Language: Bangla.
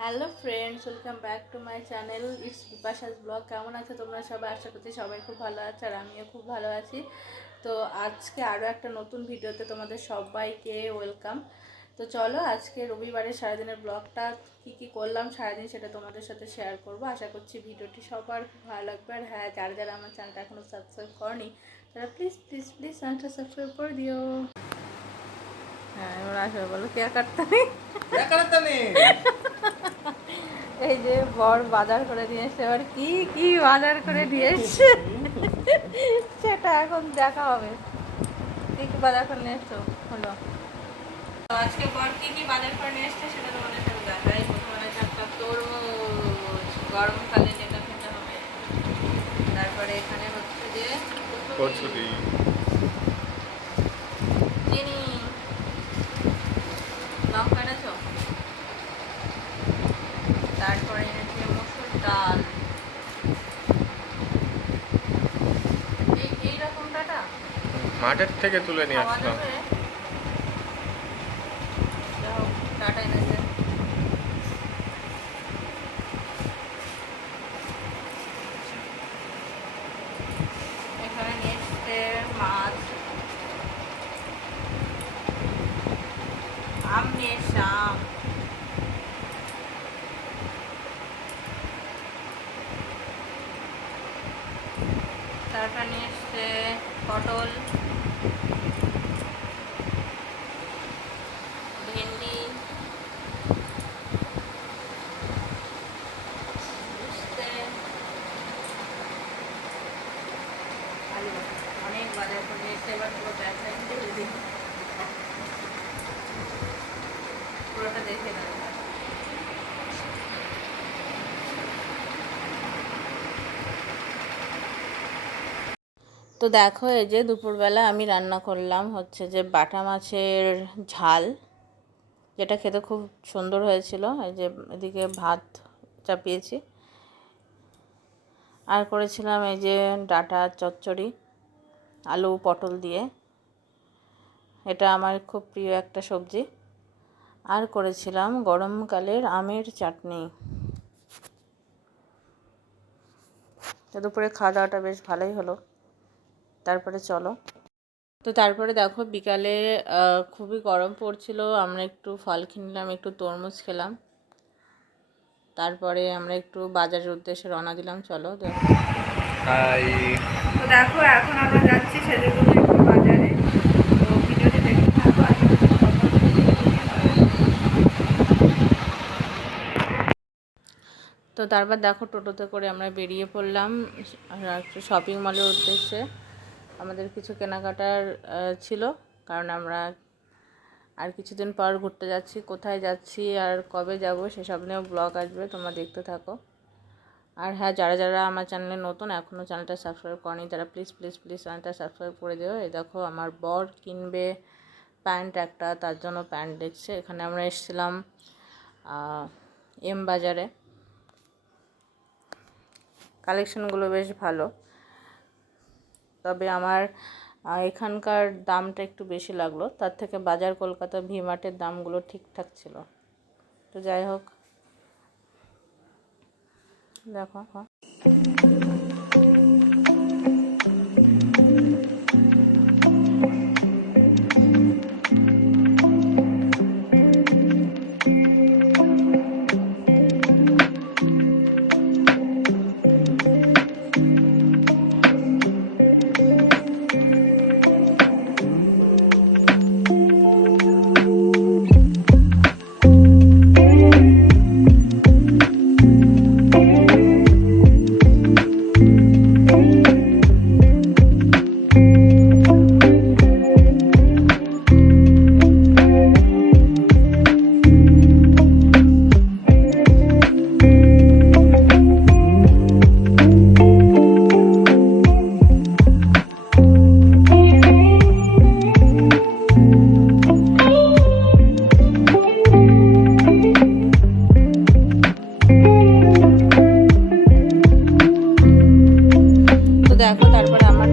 Hello friends, welcome back to my channel it's Bipasha's blog. কেমন আছো তোমরা সবাই? আশা করছি সবাই খুব ভালো আছে আর আমিও খুব ভালো আছি। তো আজকে আরও একটা নতুন ভিডিওতে তোমাদের সবাইকে ওয়েলকাম। তো চলো আজকে রবিবারের সারাদিনের ব্লগটা কি কি করলাম সারাদিন সেটা তোমাদের সাথে শেয়ার করব। আশা করছি ভিডিওটি সবার খুব ভালো লাগবে। আর হ্যাঁ যারা যারা আমার চ্যানেলটা এখনও সাবস্ক্রাইব করনি, তারা প্লিজ প্লিজ প্লিজ চ্যানেলটা সাবস্ক্রাইব করে দিও। হ্যাঁ এবার আসবে বলো কেয়ার কাটতে নেই কাটতে নেই এই যে বর বাজার করে নিয়ে এসছে এবার কি কি বাজার করে নিয়ে এসছে? সেটা এখন দেখা হবে। কি কি বাজার করে নিয়ে এসছো? হলো তো আজকে বর কি কি বাজার করে নিয়ে এসছে সেটা তোমাদের সাথে দেখাই। প্রথমে একটা তরমুজ গরমকালে যেটা খেতে হবে। তারপরে এখানে হচ্ছে যে কচুরি। মাঠের থেকে তুলে নিয়ে আসলাম। এখানে নিয়ে এসছে মাছ। আম নিয়ে এসছে আম। তারপর নিয়ে এসছে পটল। তো দেখো, এই যে দুপুরবেলা আমি রান্না করলাম হচ্ছে যে বাটা মাছের ঝাল, যেটা খেতে খুব সুন্দর হয়েছিল। এই যে এদিকে ভাত চাপিয়েছি। আর করেছিলাম এই যে ডাটা চচ্চড়ি। আলু, পটল দিয়ে। এটা আমার খুব প্রিয় একটা সবজি। আর করেছিলাম গরমকালের আমের চাটনি। দুপুরে খাওয়া দাওয়াটা বেশ ভালোই হলো। তারপরে চলো। তো তারপরে দেখো বিকালে খুবই গরম পড়ছিল। আমরা একটু ফল কিনলাম একটু তরমুজ খেলাম। তারপরে আমরা একটু বাজারের উদ্দেশ্যে রওনা দিলাম। চলো দেখো। হাই তো দেখো এখন আমরা যাচ্ছি একটু বাজারে। তো ভিডিওটি দেখতে থাকো আশা করছি সবার তো তারপর দেখো টোটোতে করে আমরা বেরিয়ে পড়লাম একটু শপিং মলের উদ্দেশ্যে। আমাদের কিছু কেনাকাটার ছিল কারণ আমরা আর কিছুদিন পর ঘুরতে যাচ্ছি কোথায় যাচ্ছি আর কবে যাব সেসব নিয়েও ব্লগ আসবে তোমরা দেখতে থাকো। আর হ্যাঁ যারা যারা আমার চ্যানেলে নতুন এখনও চ্যানেলটা সাবস্ক্রাইব করেনি, তারা প্লিজ প্লিজ প্লিজ চ্যানেলটা সাবস্ক্রাইব করে দিও। এই দেখো, আমার বর কিনবে প্যান্ট একটা, তার জন্য প্যান্ট দেখছে। এখানে আমরা এসেছিলাম এম বাজারে। কালেকশনগুলো বেশ ভালো। তবে আমার এখানকার দামটা একটু বেশি লাগল। তার থেকে বাজার কলকাতা ভি মার্টের দামগুলো ঠিকঠাক ছিল। তো যাই হোক দেখো হ্যাঁ দেখো তারপর আমার